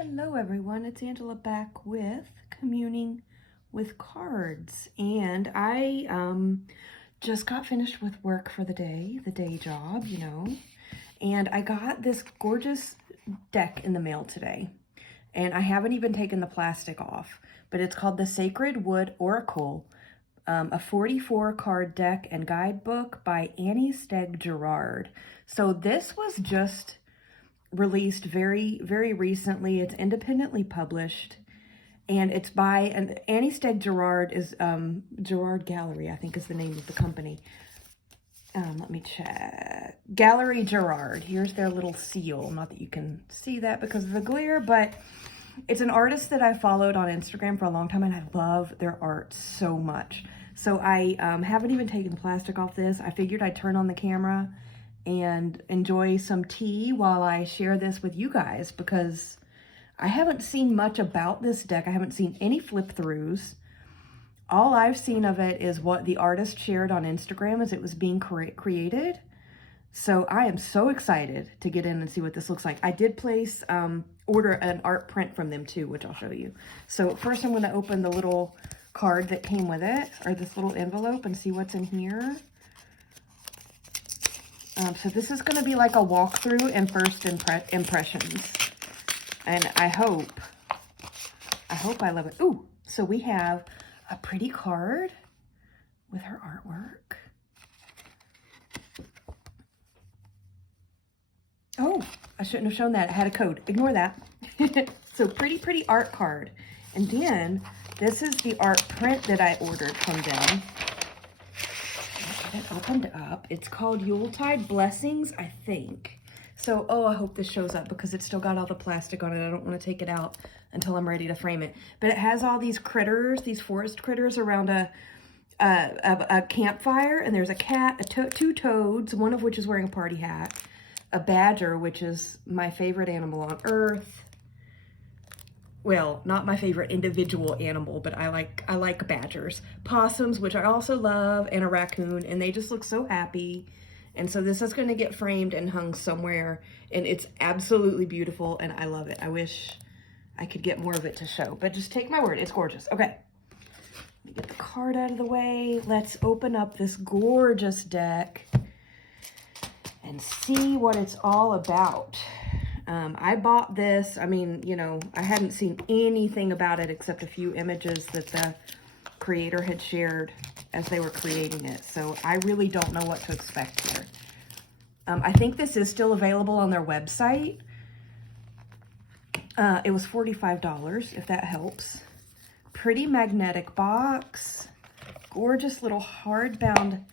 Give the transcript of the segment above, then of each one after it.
Hello everyone, it's Angela back with Communing with Cards, and I just got finished with work for the day job, and I got this gorgeous deck in the mail today, and I haven't even taken the plastic off, but it's called the Sacred Wood Oracle, a 44 card deck and guidebook by Annie Stegg Gerard. So this was just released very recently. It's independently published, and it's by Annie Stegg Gerard is Gerard Gallery, I think is the name of the company. Let me check. Gallery Gerard. Here's their little seal. Not that you can see that because of the glare, but it's an artist that I followed on Instagram for a long time, and I love their art so much. So I haven't even taken the plastic off this. I figured I'd turn on the camera and enjoy some tea while I share this with you guys, because I haven't seen much about this deck. I haven't seen any flip throughs. All I've seen of it is what the artist shared on Instagram as it was being created. So I am so excited to get in and see what this looks like. I did place, order an art print from them too, which I'll show you. So first I'm going to open the little card that came with it, or this little envelope, and see what's in here. So this is going to be like a walkthrough and first impressions. And I hope I love it. Ooh, so we have a pretty card with her artwork. Oh, I shouldn't have shown that. It had a code. Ignore that. So pretty art card. And then this is the art print that I ordered from them. It opened up. It's called Yuletide Blessings, I think. So, oh, I hope this shows up because it's still got all the plastic on it. I don't want to take it out until I'm ready to frame it. But it has all these critters, these forest critters around a campfire. And there's a cat, two toads, one of which is wearing a party hat, a badger, which is my favorite animal on earth. Well, not my favorite individual animal, but I like badgers. Possums, which I also love, and a raccoon, and they just look so happy. And so this is going to get framed and hung somewhere, and it's absolutely beautiful, and I love it. I wish I could get more of it to show, but just take my word, it's gorgeous. Okay, let me get the card out of the way. Let's open up this gorgeous deck and see what it's all about. I bought this, I mean, I hadn't seen anything about it except a few images that the creator had shared as they were creating it. So I really don't know what to expect here. I think this is still available on their website. It was $45, if that helps. Pretty magnetic box. Gorgeous little hardbound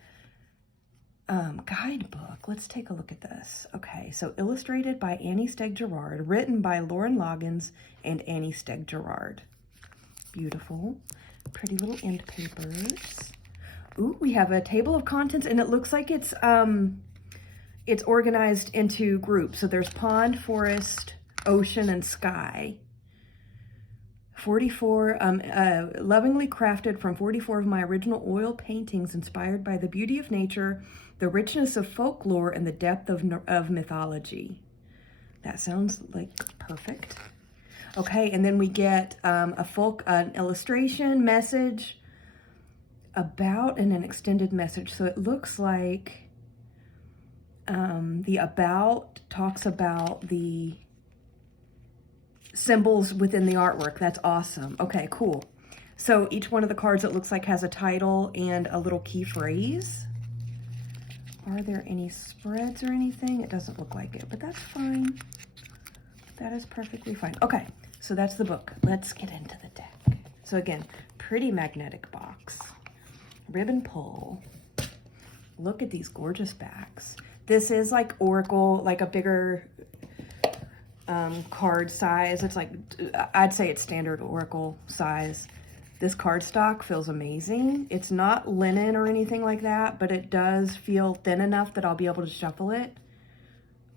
guidebook. Let's take a look at this. Okay, so illustrated by Annie Stegg Gerard, written by Lauren Loggins and Annie Stegg Gerard. Beautiful. Pretty little end papers. Ooh, we have a table of contents, and it looks like it's organized into groups. So there's pond, forest, ocean, and sky. 44, lovingly crafted from 44 of my original oil paintings, inspired by the beauty of nature, the richness of folklore, and the depth of mythology. That sounds like perfect. Okay, and then we get an illustration, message, about, and an extended message. So it looks like the about talks about the symbols within the artwork. That's awesome. Okay, cool. So each one of the cards, it looks like, has a title and a little key phrase. Are there any spreads or anything? It doesn't look like it, but that's fine. That is perfectly fine. Okay, so that's the book. Let's get into the deck. So again, pretty magnetic box. Ribbon pull. Look at these gorgeous backs. This is like Oracle, like a bigger card size. It's like, I'd say it's standard Oracle size. This cardstock feels amazing. It's not linen or anything like that, but it does feel thin enough that I'll be able to shuffle it,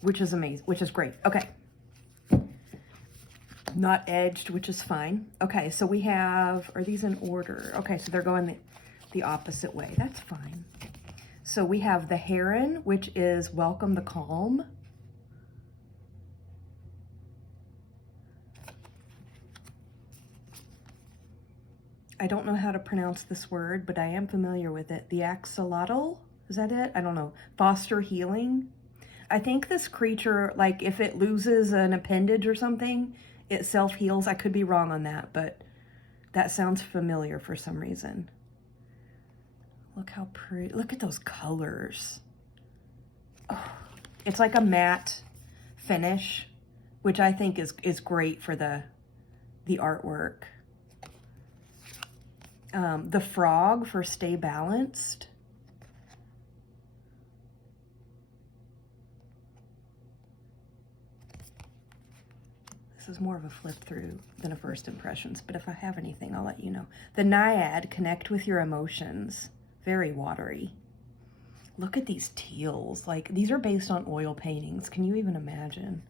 which is amazing, which is great. Okay. Not edged, which is fine. Okay, so we have, are these in order? Okay, so they're going the opposite way. That's fine. So we have the heron, which is welcome the calm. I don't know how to pronounce this word, but I am familiar with it. The axolotl, is that it? I don't know. Foster healing. I think this creature, like if it loses an appendage or something, it self-heals. I could be wrong on that, but that sounds familiar for some reason. Look how pretty, look at those colors. Oh, it's like a matte finish, which I think is great for the artwork. The frog for stay balanced. This is more of a flip through than a first impressions, but if I have anything, I'll let you know. The naiad, connect with your emotions. Very watery. Look at these teals. Like, these are based on oil paintings. Can you even imagine?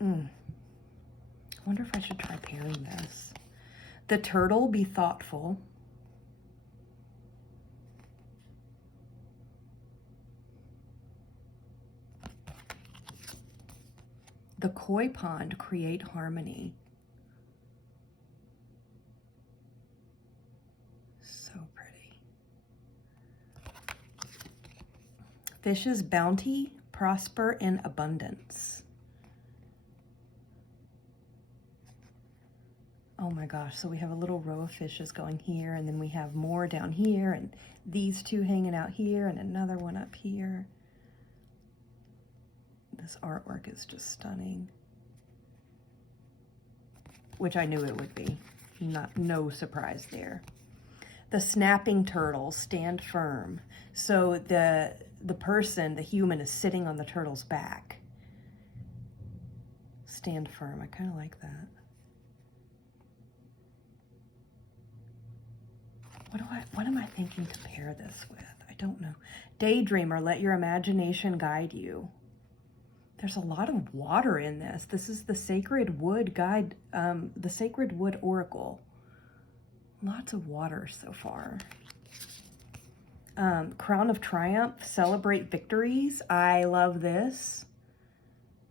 I wonder if I should try pairing this. The turtle, be thoughtful. The koi pond, create harmony. So pretty. Fish's bounty, prosper in abundance. Oh my gosh, so we have a little row of fishes going here, and then we have more down here, and these two hanging out here, and another one up here. This artwork is just stunning. Which I knew it would be. No surprise there. The snapping turtle, stand firm. So the person, the human, is sitting on the turtle's back. Stand firm, I kind of like that. What am I thinking to pair this with? I don't know. Daydreamer, let your imagination guide you. There's a lot of water in this. This is the Sacred Wood Guide, the Sacred Wood Oracle. Lots of water so far. Crown of Triumph, celebrate victories. I love this.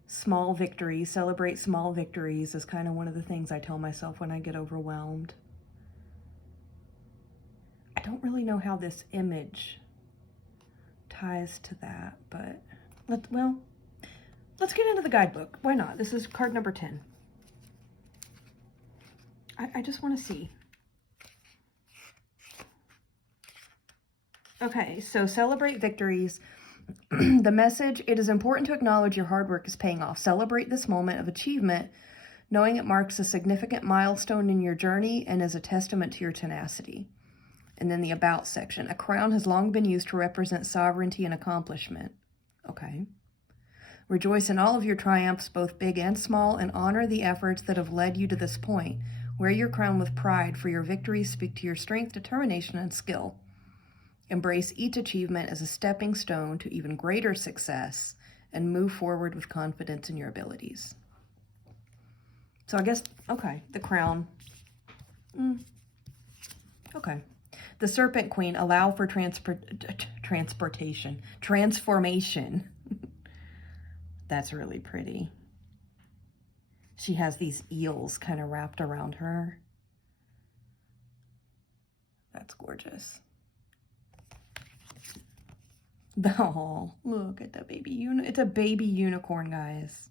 Small victories, celebrate small victories is kind of one of the things I tell myself when I get overwhelmed. I don't really know how this image ties to that, but let's get into the guidebook. Why not? This is card number 10. I just want to see. Okay, so celebrate victories. The message, it is important to acknowledge your hard work is paying off. Celebrate this moment of achievement, knowing it marks a significant milestone in your journey and is a testament to your tenacity. And then the about section. A crown has long been used to represent sovereignty and accomplishment. Okay. Rejoice in all of your triumphs, both big and small, and honor the efforts that have led you to this point. Wear your crown with pride, for your victories speak to your strength, determination, and skill. Embrace each achievement as a stepping stone to even greater success, and move forward with confidence in your abilities. So I guess, okay, the crown. Okay. The Serpent Queen, allow for transformation. That's really pretty. She has these eels kind of wrapped around her. That's gorgeous. Oh, look at the baby it's a baby unicorn, guys.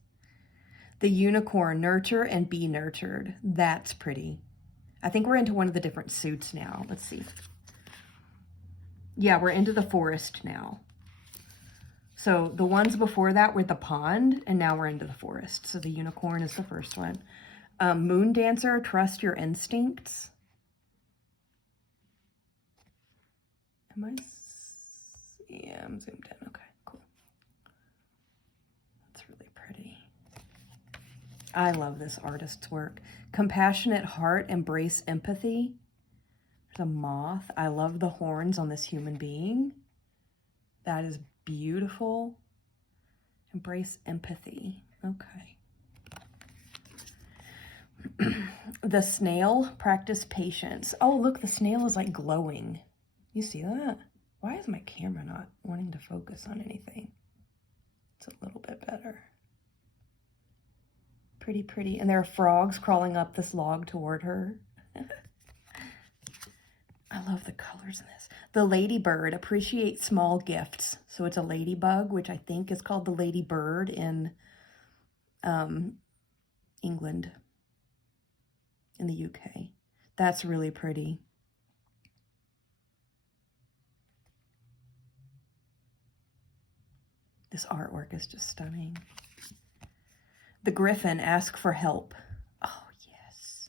The unicorn, nurture and be nurtured. That's pretty. I think we're into one of the different suits now. Let's see. Yeah, we're into the forest now. So the ones before that were the pond, and now we're into the forest. So the unicorn is the first one. Moon Dancer, trust your instincts. Yeah, I'm zoomed in. Okay, cool. That's really pretty. I love this artist's work. Compassionate heart, embrace empathy. There's a moth. I love the horns on this human being. That is beautiful. Embrace empathy. Okay. The snail, practice patience. Oh, look, the snail is like glowing. You see that? Why is my camera not wanting to focus on anything? It's a little bit better. Pretty, pretty. And there are frogs crawling up this log toward her. I love the colors in this. The ladybird, appreciate small gifts. So it's a ladybug, which I think is called the ladybird in England, in the UK. That's really pretty. This artwork is just stunning. The griffin, ask for help. Oh, yes.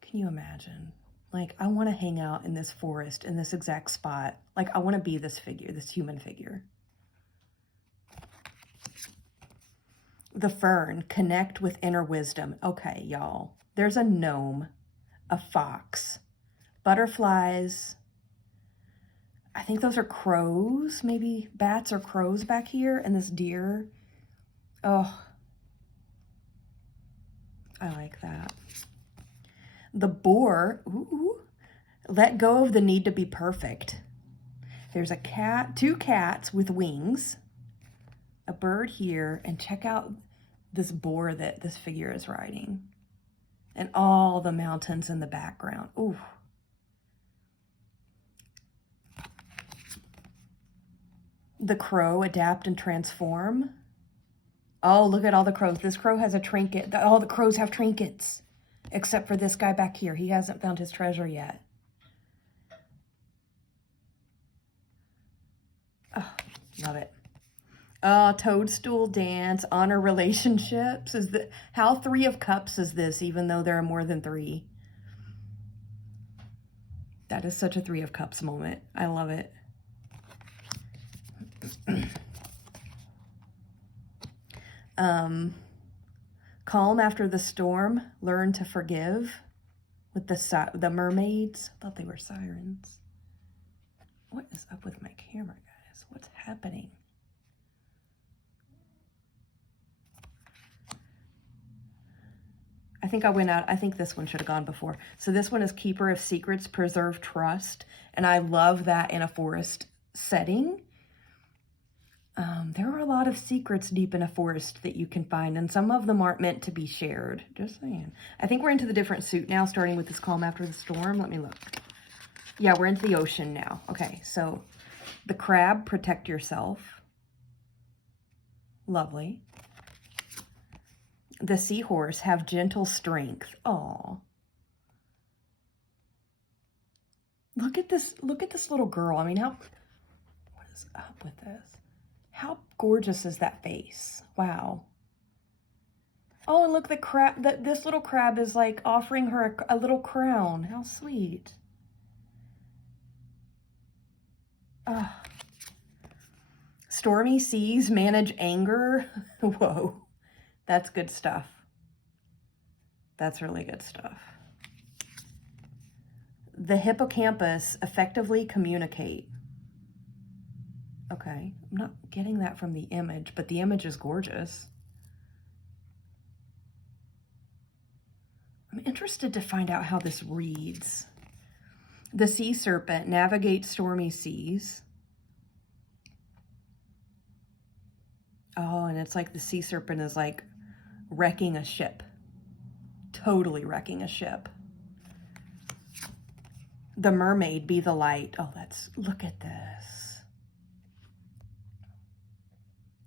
Can you imagine? Like, I want to hang out in this forest, in this exact spot. Like, I want to be this figure, this human figure. The fern, connect with inner wisdom. Okay, y'all. There's a gnome, a fox, butterflies. I think those are crows, maybe bats or crows back here, and this deer. Oh, I like that. The boar, ooh, let go of the need to be perfect. There's a cat, 2 cats with wings, a bird here, and check out this boar that this figure is riding. And all the mountains in the background. Ooh. The crow, adapt and transform. Oh, look at all the crows. This crow has a trinket. All the crows have trinkets, except for this guy back here. He hasn't found his treasure yet. Oh, love it. Toadstool dance, honor relationships. How 3 of Cups is this, even though there are more than 3? That is such a 3 of Cups moment. I love it. Calm after the storm, learn to forgive. With the mermaids. I thought they were sirens. What is up with my camera, guys? What's happening? I think I went out. I think this one should have gone before. So this one is Keeper of Secrets, Preserve Trust. And I love that in a forest setting. There are a lot of secrets deep in a forest that you can find, and some of them aren't meant to be shared. Just saying. I think we're into the different suit now, starting with this calm after the storm. Let me look. Yeah, we're into the ocean now. Okay, so the crab, protect yourself. Lovely. The seahorse, have gentle strength. Aw. Look at this little girl. I mean, what is up with this? How gorgeous is that face? Wow. Oh, and look, this little crab is like offering her a little crown. How sweet. Stormy seas, manage anger. Whoa, that's good stuff. That's really good stuff. The hippocampus, effectively communicate. Okay, I'm not getting that from the image, but the image is gorgeous. I'm interested to find out how this reads. The sea serpent, navigate stormy seas. Oh, and it's like the sea serpent is like wrecking a ship. Totally wrecking a ship. The mermaid, be the light. Oh, look at this.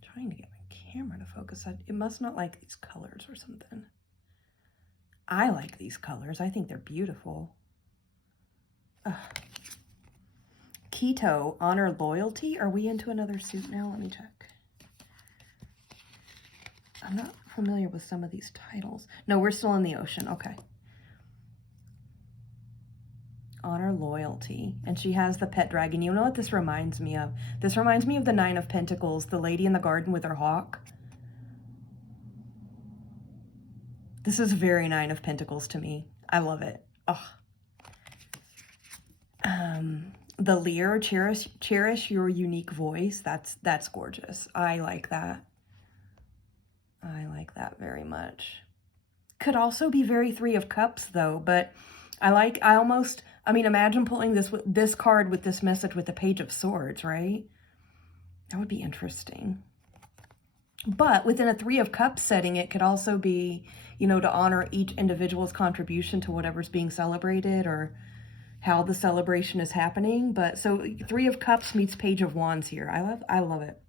Trying to get my camera to focus. It must not like these colors or something. I like these colors. I think they're beautiful. Keto, honor loyalty. Are we into another suit now? Let me check. I'm not familiar with some of these titles. No, we're still in the ocean. Okay. Honor loyalty. And she has the pet dragon. You know what this reminds me of? This reminds me of the 9 of Pentacles, the lady in the garden with her hawk. This is very 9 of Pentacles to me. I love it. Oh. The Lear, cherish your unique voice. That's gorgeous. I like that. I like that very much. Could also be very 3 of Cups though, but I mean, imagine pulling this card with this message with the Page of Swords, right? That would be interesting. But within a Three of Cups setting, it could also be, you know, to honor each individual's contribution to whatever's being celebrated or how the celebration is happening. But so Three of Cups meets Page of Wands here. I love it.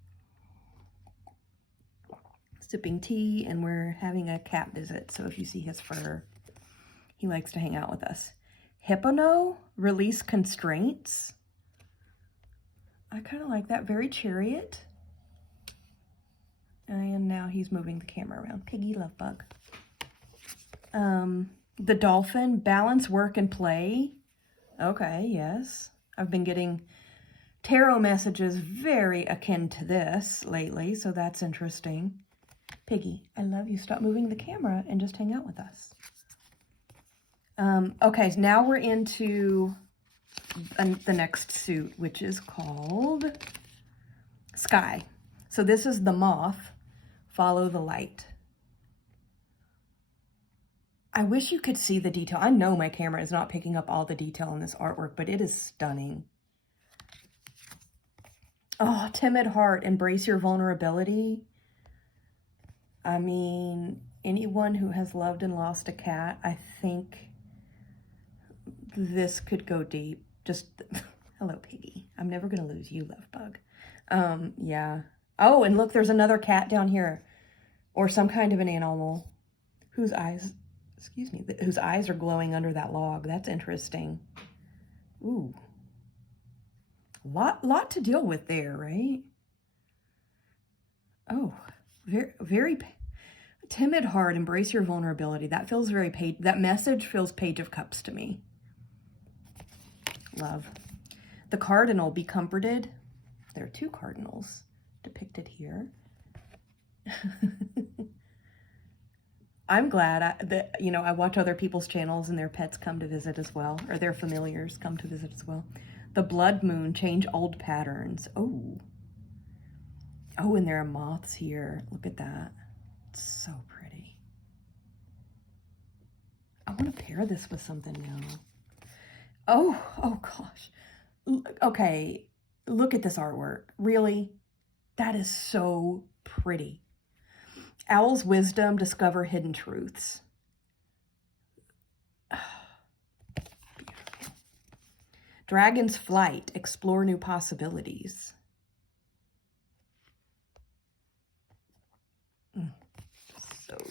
Sipping tea, and we're having a cat visit. So if you see his fur, he likes to hang out with us. Hypno, release constraints. I kind of like that. Very Chariot. And now he's moving the camera around. Piggy love bug. The Dolphin, balance work and play. Okay, yes. I've been getting tarot messages very akin to this lately, so that's interesting. Piggy, I love you. Stop moving the camera and just hang out with us. Okay, so now we're into the next suit, which is called Sky. So this is the Moth, Follow the Light. I wish you could see the detail. I know my camera is not picking up all the detail in this artwork, but it is stunning. Oh, timid heart, embrace your vulnerability. I mean, anyone who has loved and lost a cat, I think this could go deep. Just, hello, Piggy. I'm never going to lose you, love bug. Yeah. Oh, and look, there's another cat down here. Or some kind of an animal whose eyes, whose eyes are glowing under that log. That's interesting. Ooh. Lot to deal with there, right? Oh, very timid heart, embrace your vulnerability. That feels very that message feels Page of Cups to me. Love. The Cardinal, be comforted. There are two cardinals depicted here. I'm glad that, you know, I watch other people's channels and their pets come to visit as well, or their familiars come to visit as well. The Blood Moon, change old patterns. Oh. Oh, and there are moths here. Look at that. It's so pretty. I want to pair this with something now. Oh gosh. Okay, look at this artwork. Really? That is so pretty. Owl's wisdom, discover hidden truths. Beautiful. Dragon's flight, explore new possibilities.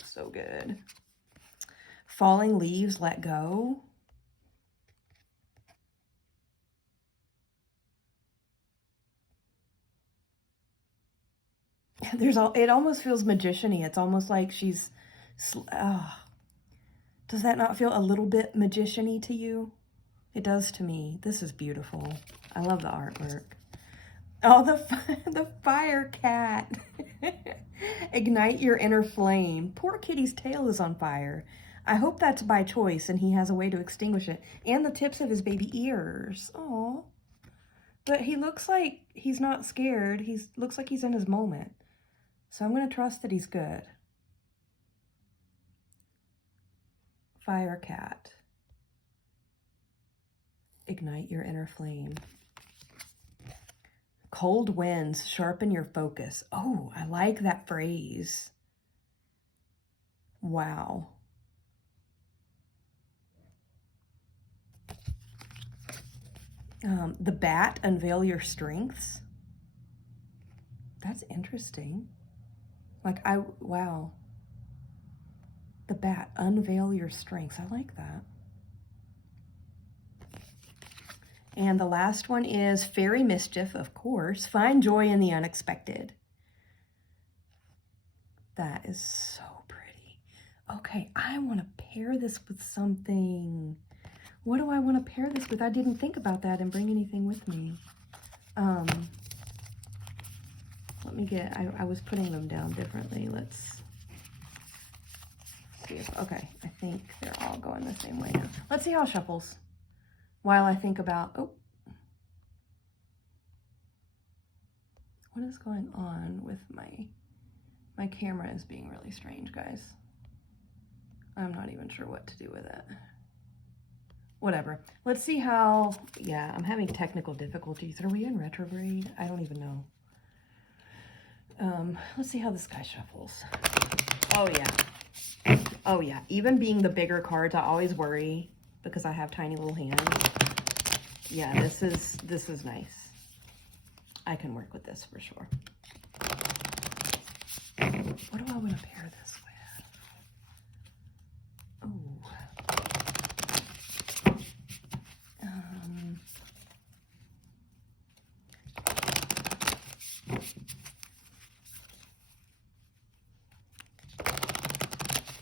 So good. Falling leaves, let go. It almost feels magician-y. It's almost like she's, does that not feel a little bit magician-y to you? It does to me. This is beautiful. I love the artwork. Oh, the fire cat. Ignite your inner flame. Poor kitty's tail is on fire. I hope that's by choice and he has a way to extinguish it. And the tips of his baby ears. Oh, but he looks like he's not scared. Looks like he's in his moment. So I'm going to trust that he's good. Fire cat. Ignite your inner flame. Cold winds, sharpen your focus. Oh, I like that phrase. Wow. The bat, unveil your strengths. That's interesting. Wow. The bat, unveil your strengths. I like that. And the last one is fairy mischief, of course. Find joy in the unexpected. That is so pretty. Okay, I want to pair this with something. What do I want to pair this with? I didn't think about that and bring anything with me. Let me get, I was putting them down differently. Let's see if, okay, I think they're all going the same way now. Let's see how it shuffles while I think about, oh, what is going on with my camera is being really strange, guys. I'm not even sure what to do with it. Whatever. Let's see how, yeah, I'm having technical difficulties. Are we in retrograde? I don't even know. Let's see how this guy shuffles. Oh yeah. Oh yeah. Even being the bigger cards, I always worry because I have tiny little hands. Yeah, this is nice. I can work with this for sure. What do I want to pair this with? Oh.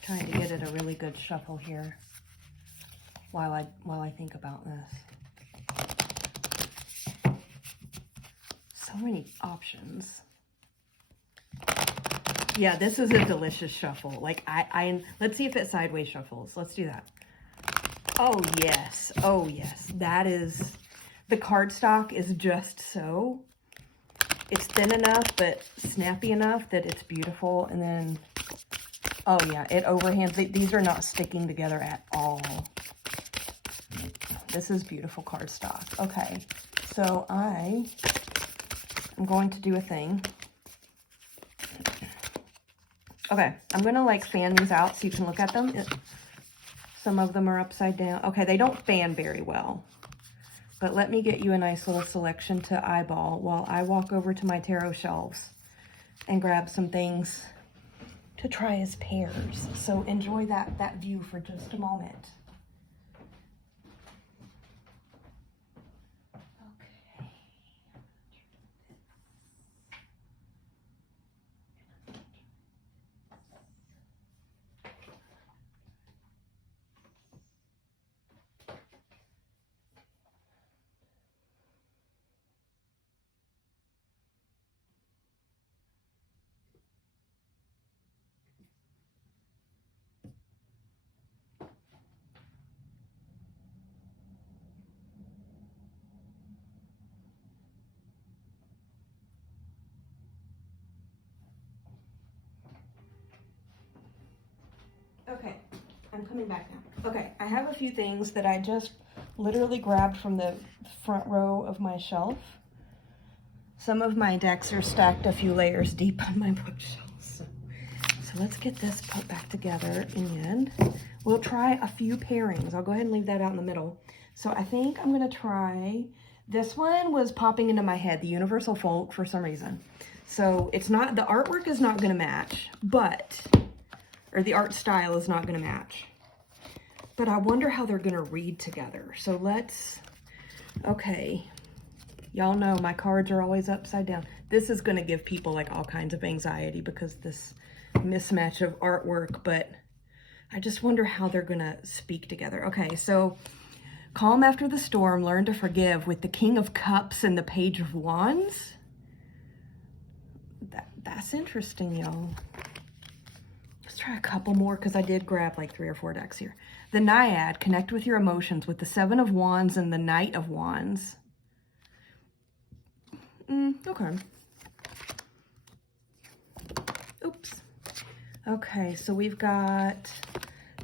Trying to get it a really good shuffle here while I think about this. So many options. Yeah, this is a delicious shuffle. Like let's see if it sideways shuffles. Let's do that. Oh yes. Oh yes. That is, the cardstock is just so, it's thin enough but snappy enough that it's beautiful. And then, oh yeah, it overhands. These are not sticking together at all. This is beautiful cardstock. Okay, so I'm going to do a thing. Okay, I'm gonna like fan these out so you can look at them. Some of them are upside down. Okay, they don't fan very well. But let me get you a nice little selection to eyeball while I walk over to my tarot shelves and grab some things to try as pairs. So enjoy that view for just a moment. Okay, I'm coming back now. Okay, I have a few things that I just literally grabbed from the front row of my shelf. Some of my decks are stacked a few layers deep on my bookshelves. So let's get this put back together and we'll try a few pairings. I'll go ahead and leave that out in the middle. So I think I'm gonna try, this one was popping into my head, the Universal Folk, for some reason. So it's not, the artwork is not gonna match, or the art style is not gonna match. But I wonder how they're gonna read together. So let's, okay. Y'all know my cards are always upside down. This is gonna give people like all kinds of anxiety because this mismatch of artwork, but I just wonder how they're gonna speak together. Okay, so calm after the storm, learn to forgive with the King of Cups and the Page of Wands. That's interesting, y'all. Let's try a couple more because I did grab like 3 or 4 decks here. The Naiad, connect with your emotions with the 7 of Wands and the Knight of Wands. Okay. Oops. Okay, so we've got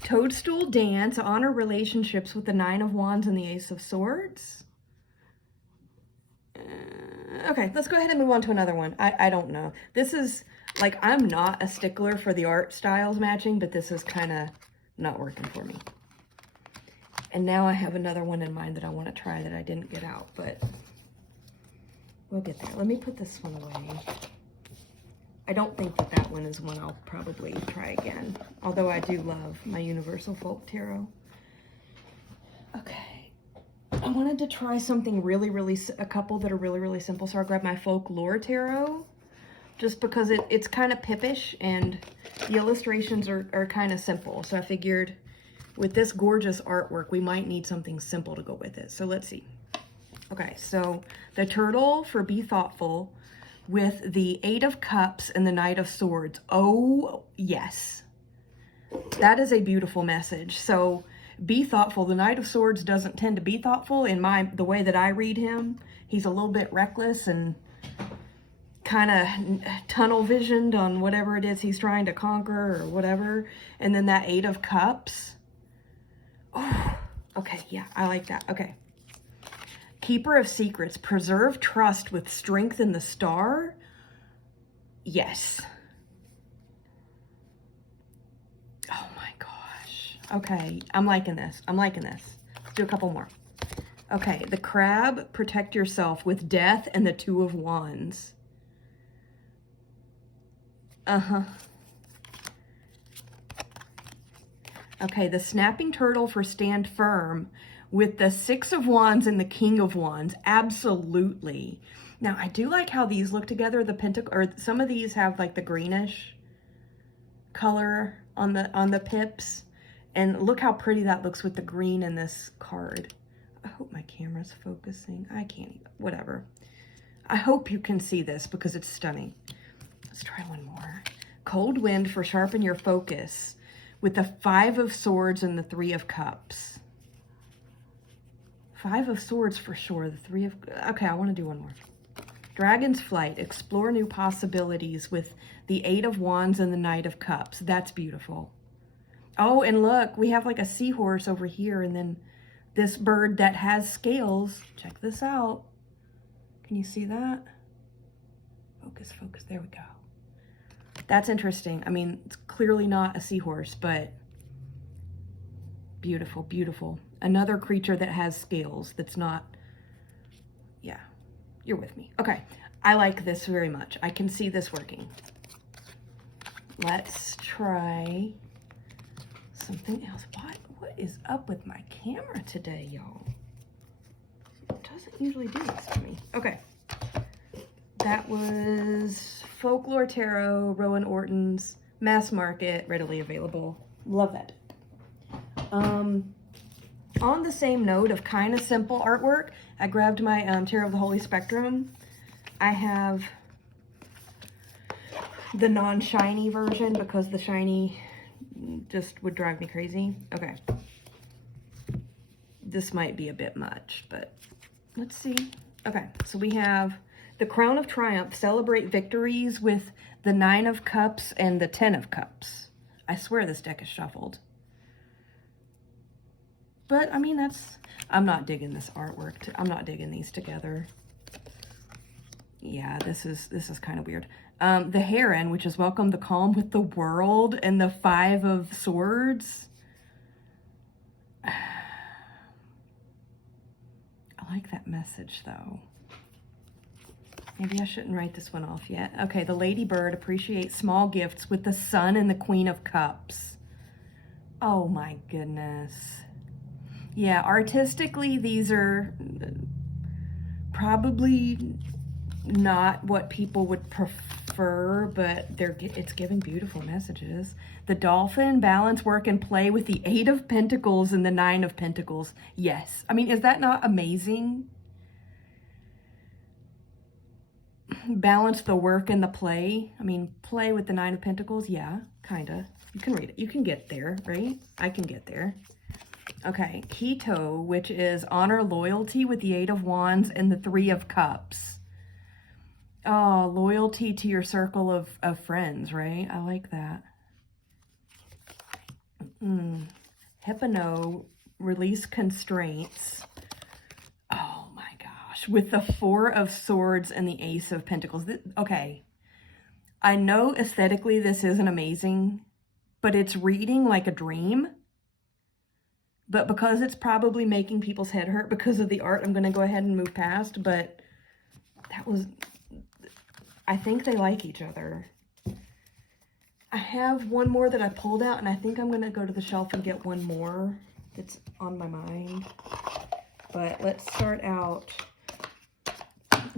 Toadstool Dance, honor relationships with the 9 of Wands and the Ace of Swords. Okay, let's go ahead and move on to another one. I don't know. This is, like, I'm not a stickler for the art styles matching, but this is kind of not working for me. And now I have another one in mind that I want to try that I didn't get out, but we'll get there. Let me put this one away. I don't think that one is one I'll probably try again, although I do love my Universal Folk Tarot. Okay. I wanted to try something a couple that are really simple. So I'll grab my Folklore Tarot just because it's kind of pippish and the illustrations are kind of simple. So I figured with this gorgeous artwork, we might need something simple to go with it. So let's see. Okay, so the turtle for Be Thoughtful with the 8 of Cups and the Knight of Swords. Oh, yes. That is a beautiful message. So be thoughtful. The Knight of Swords doesn't tend to be thoughtful in the way that I read him. He's a little bit reckless and kind of tunnel visioned on whatever it is he's trying to conquer or whatever. And then that 8 of Cups. Oh, okay. Yeah, I like that. Okay. Keeper of Secrets, preserve trust with strength in the star. Yes. Oh my gosh. Okay, I'm liking this. I'm liking this. Let's do a couple more. Okay, the crab, protect yourself with death and the Two of Wands. Uh-huh. Okay, the snapping turtle for stand firm with the Six of Wands and the King of Wands. Absolutely. Now, I do like how these look together. The pentacle, or some of these have like the greenish color on the pips. And look how pretty that looks with the green in this card. I hope my camera's focusing. I can't even, whatever. I hope you can see this because it's stunning. Let's try one more. Cold wind for sharpen your focus with the Five of Swords and the Three of Cups. Five of Swords for sure. The Three of... Okay, I want to do one more. Dragon's Flight. Explore new possibilities with the Eight of Wands and the Knight of Cups. That's beautiful. Oh, and look, we have like a seahorse over here, and then this bird that has scales. Check this out. Can you see that? Focus, focus. There we go. That's interesting. I mean, it's clearly not a seahorse, but beautiful, beautiful. Another creature that has scales that's not, yeah, you're with me. Okay, I like this very much. I can see this working. Let's try something else. What is up with my camera today, y'all? It doesn't usually do this to me. Okay. That was Folklore Tarot, Rowan Orton's, mass market, readily available. Love that. On the same note of kind of simple artwork, I grabbed my Tarot of the Holy Spectrum. I have the non-shiny version because the shiny just would drive me crazy. Okay. This might be a bit much, but let's see. Okay, so we have the Crown of Triumph, celebrate victories with the Nine of Cups and the Ten of Cups. I swear this deck is shuffled. But, I mean, I'm not digging this artwork. I'm not digging these together. Yeah, this is kind of weird. The Heron, which is welcome the calm with the world, and the Five of Swords. I like that message, though. Maybe I shouldn't write this one off yet. Okay, the Ladybird, appreciate small gifts with the Sun and the Queen of Cups. Oh my goodness. Yeah, artistically, these are probably not what people would prefer, but it's giving beautiful messages. The Dolphin, balance, work, and play with the Eight of Pentacles and the Nine of Pentacles. Yes. I mean, is that not amazing? Balance the work and the play. I mean, play with the Nine of Pentacles. Yeah, kind of. You can read it. You can get there, right? I can get there. Okay, Keto, which is honor loyalty with the Eight of Wands and the Three of Cups. Oh, loyalty to your circle of friends, right? I like that. Hypno, release constraints. Oh my gosh, with the Four of Swords and the Ace of Pentacles. Okay, I know aesthetically this isn't amazing, but it's reading like a dream. But because it's probably making people's head hurt because of the art, I'm going to go ahead and move past. But that was, I think they like each other. I have one more that I pulled out, and I think I'm going to go to the shelf and get one more that's on my mind. But let's start out.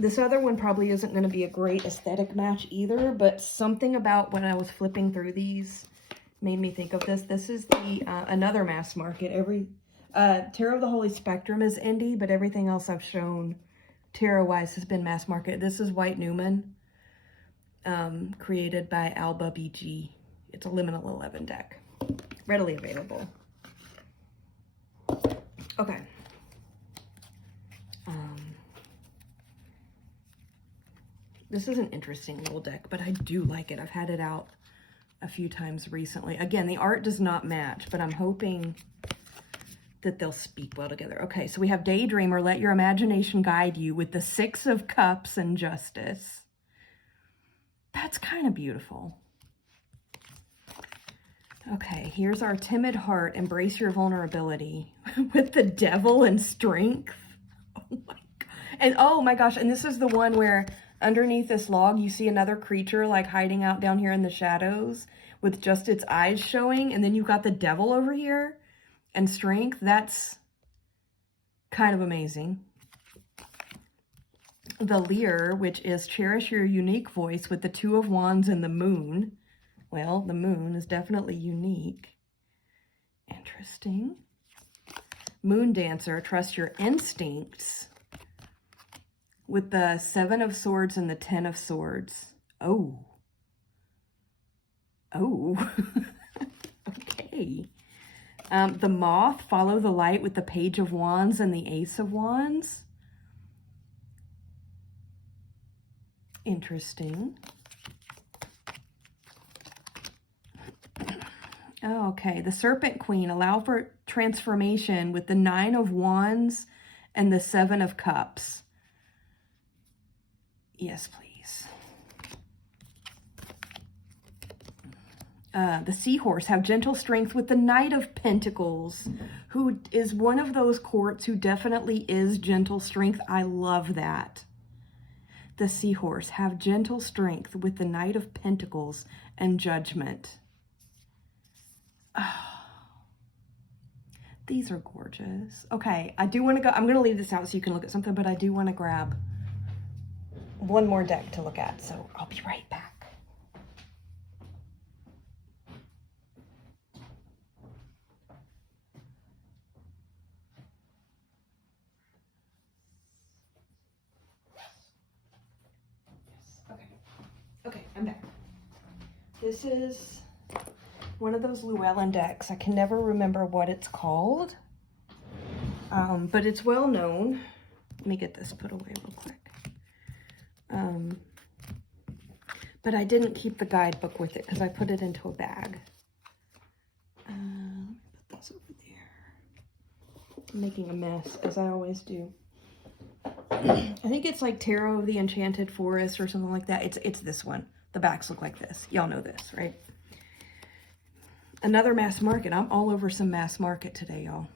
This other one probably isn't going to be a great aesthetic match either, but something about when I was flipping through these made me think of this. This is the another mass market. Tarot of the Holy Spectrum is indie, but everything else I've shown tarot-wise has been mass market. This is White Newman, created by Alba BG. It's a liminal 11 deck, readily available. Okay. This is an interesting little deck, but I do like it. I've had it out a few times recently. Again, the art does not match, but I'm hoping that they'll speak well together. Okay, so we have Daydreamer, let your imagination guide you with the Six of Cups and Justice. That's kind of beautiful. Okay, here's our timid heart. Embrace your vulnerability with the devil and strength. Oh my God. And oh my gosh, and this is the one where underneath this log, you see another creature like hiding out down here in the shadows with just its eyes showing. And then you've got the devil over here and strength. That's kind of amazing. The Lear, which is cherish your unique voice with the Two of Wands and the Moon. Well, the Moon is definitely unique. Interesting. Moon Dancer, trust your instincts with the Seven of Swords and the Ten of Swords. Oh. Oh. Okay. The Moth, follow the light with the Page of Wands and the Ace of Wands. Interesting. Oh, okay. The Serpent Queen, allow for transformation with the Nine of Wands and the Seven of Cups. Yes, please. The Seahorse, have gentle strength with the Knight of Pentacles, who is one of those courts who definitely is gentle strength. I love that. The Seahorse, have gentle strength with the Knight of Pentacles and Judgment. Oh, these are gorgeous. Okay, I do want to go, I'm going to leave this out so you can look at something, but I do want to grab one more deck to look at, so I'll be right back. Okay, I'm back. This is one of those Llewellyn decks. I can never remember what it's called, but it's well known. Let me get this put away real quick. But I didn't keep the guidebook with it because I put it into a bag. Let me put this over there. I'm making a mess, as I always do. I think it's like Tarot of the Enchanted Forest or something like that. It's this one. The backs look like this. Y'all know this, right? Another mass market. I'm all over some mass market today, y'all.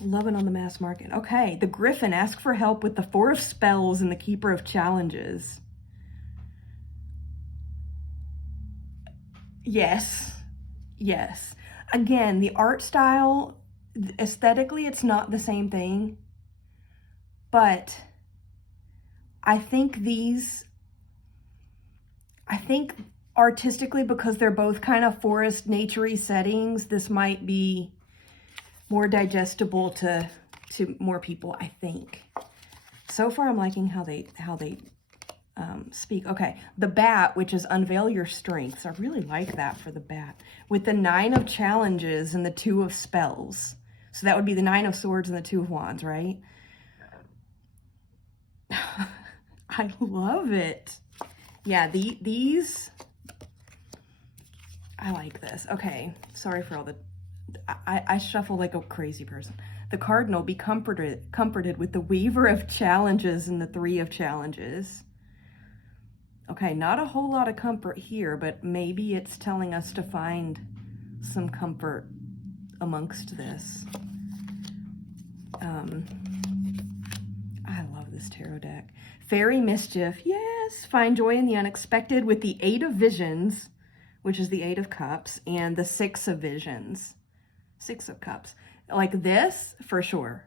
Loving on the mass market. Okay, the Griffin, ask for help with the Four of Spells and the Keeper of Challenges. Yes, yes. Again, the art style, aesthetically, it's not the same thing. But I think artistically, because they're both kind of forest, naturey settings, this might be more digestible to more people, I think. So far, I'm liking how they speak. Okay, the Bat, which is unveil your strengths. I really like that for the Bat. With the Nine of Challenges and the Two of Spells. So that would be the Nine of Swords and the Two of Wands, right? I love it. Yeah, these, I like this. Okay, sorry for all the, I shuffle like a crazy person. The Cardinal, be comforted with the Weaver of Challenges and the Three of Challenges. Okay, not a whole lot of comfort here, but maybe it's telling us to find some comfort amongst this. I love this tarot deck. Fairy Mischief, yes. Find joy in the unexpected with the Eight of Visions, which is the Eight of Cups, and the Six of Visions. Six of Cups. Like this, for sure.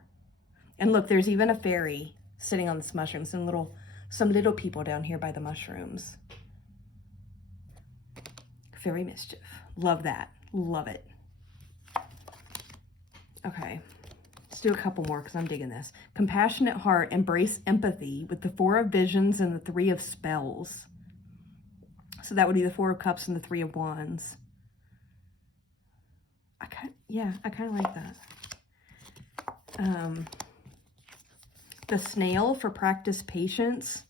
And look, there's even a fairy sitting on this mushroom. Some little people down here by the mushrooms. Fairy Mischief. Love that. Love it. Okay. Let's do a couple more because I'm digging this. Compassionate Heart, embrace empathy with the Four of Visions and the Three of Spells. So that would be the Four of Cups and the Three of Wands. I kind of like that. The Snail for practice patience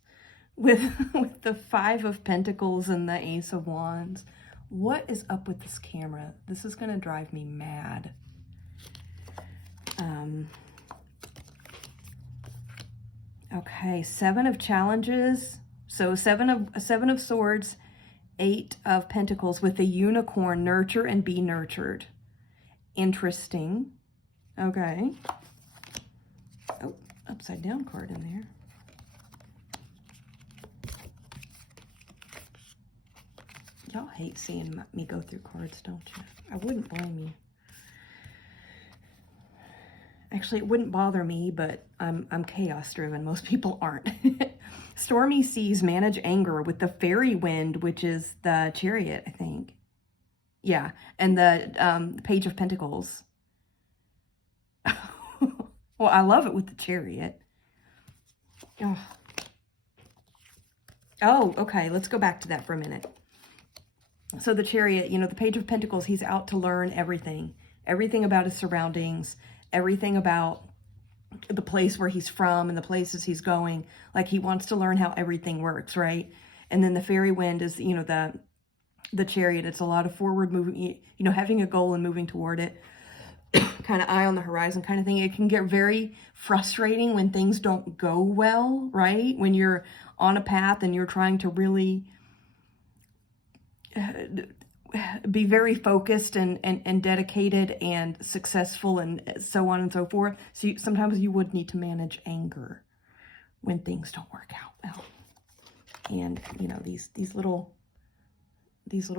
with the Five of Pentacles and the Ace of Wands. What is up with this camera? This is going to drive me mad. Okay, Seven of Challenges, So seven of swords, 8 of pentacles with the unicorn, nurture and be nurtured. Interesting. Okay. Oh, upside down card in there. Y'all hate seeing me go through cards, don't you? I wouldn't blame you. Actually, it wouldn't bother me, but I'm chaos driven. Most people aren't. Stormy seas manage anger with the fairy wind, which is the Chariot, I think. Yeah, and the Page of Pentacles. Well, I love it with the Chariot. Oh, okay, let's go back to that for a minute. So the Chariot, you know, the Page of Pentacles, he's out to learn everything. Everything about his surroundings, everything about the place where he's from and the places he's going. Like, he wants to learn how everything works, right? And then the fairy wind is, you know, the Chariot. It's a lot of forward moving, you know, having a goal and moving toward it. Kind of eye on the horizon kind of thing. It can get very frustrating when things don't go well, right? When you're on a path and you're trying to really be very focused and dedicated and successful and so on and so forth. So sometimes you would need to manage anger when things don't work out well. And, you know, these little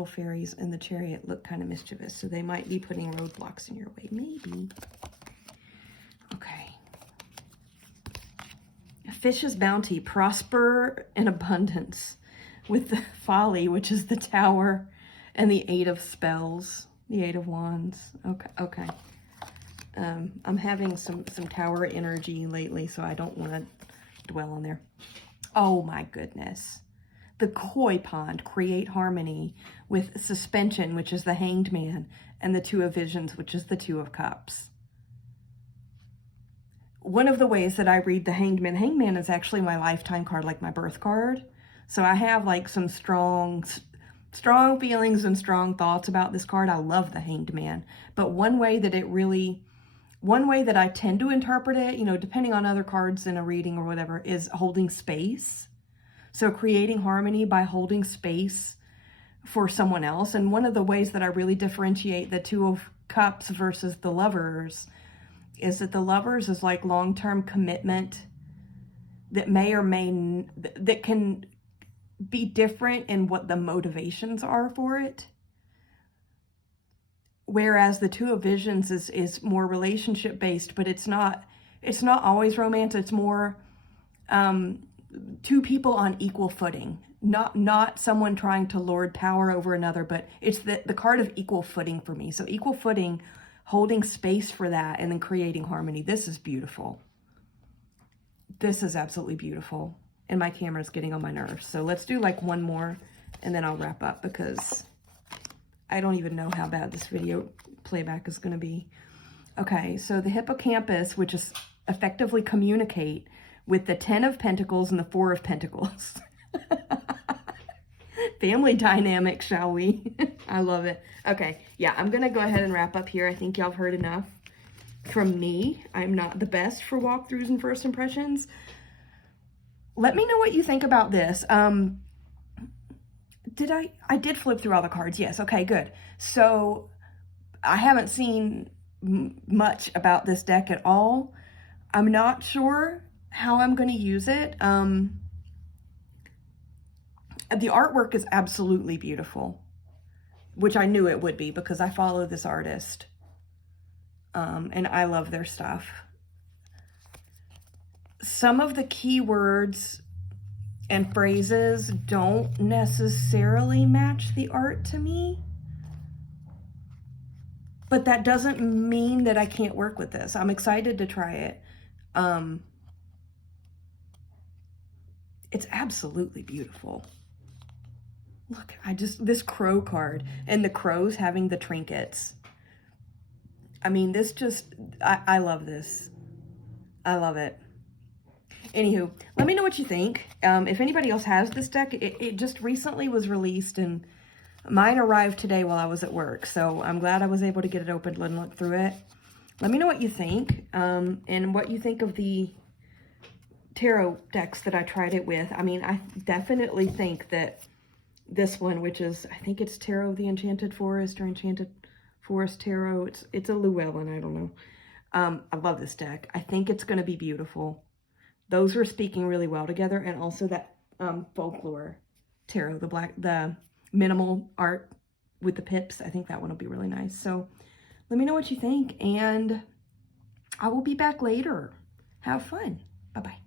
fairies in the Chariot look kind of mischievous, so they might be putting roadblocks in your way, maybe. Okay. Fish's bounty, prosper in abundance, with the folly, which is the Tower, and the 8 of spells, the 8 of wands. Okay. I'm having some Tower energy lately, so I don't want to dwell on there. Oh my goodness. The koi pond, create harmony, with suspension, which is the Hanged Man, and the 2 of visions, which is the 2 of cups. One of the ways that I read the Hanged Man is actually my lifetime card, like my birth card. So I have like some strong feelings and strong thoughts about this card. I love the Hanged Man. But one way that I tend to interpret it, you know, depending on other cards in a reading or whatever, is holding space. So creating harmony by holding space for someone else. And one of the ways that I really differentiate the 2 of cups versus the Lovers is that the Lovers is like long-term commitment that that can be different in what the motivations are for it. Whereas the 2 of visions is more relationship based, but it's not always romance. It's more 2 people on equal footing, not someone trying to lord power over another, but it's the card of equal footing for me. So equal footing, holding space for that, and then creating harmony. This is beautiful. This is absolutely beautiful. And my camera's getting on my nerves. So let's do like one more and then I'll wrap up, because I don't even know how bad this video playback is going to be. Okay, so the hippocampus, which is effectively communicate, with the 10 of Pentacles and the 4 of Pentacles. Family dynamic, shall we? I love it. Okay, yeah, I'm going to go ahead and wrap up here. I think y'all have heard enough from me. I'm not the best for walkthroughs and first impressions. Let me know what you think about this. I did flip through all the cards. Yes. Okay, good. So I haven't seen much about this deck at all. I'm not sure how I'm going to use it. The artwork is absolutely beautiful, which I knew it would be because I follow this artist. And I love their stuff. Some of the keywords and phrases don't necessarily match the art to me, but that doesn't mean that I can't work with this. I'm excited to try it. It's absolutely beautiful. Look, this crow card, and the crows having the trinkets. I mean, I love this. I love it. Anywho, let me know what you think. If anybody else has this deck, it just recently was released, and mine arrived today while I was at work. So I'm glad I was able to get it opened and look through it. Let me know what you think, and what you think of the tarot decks that I tried it with. I mean, I definitely think that this one, which is, I think it's Tarot of the Enchanted Forest or Enchanted Forest Tarot. It's a Llewellyn, I don't know. I love this deck. I think it's going to be beautiful. Those are speaking really well together, and also that folklore tarot, the minimal art with the pips. I think that one will be really nice. So let me know what you think, and I will be back later. Have fun. Bye-bye.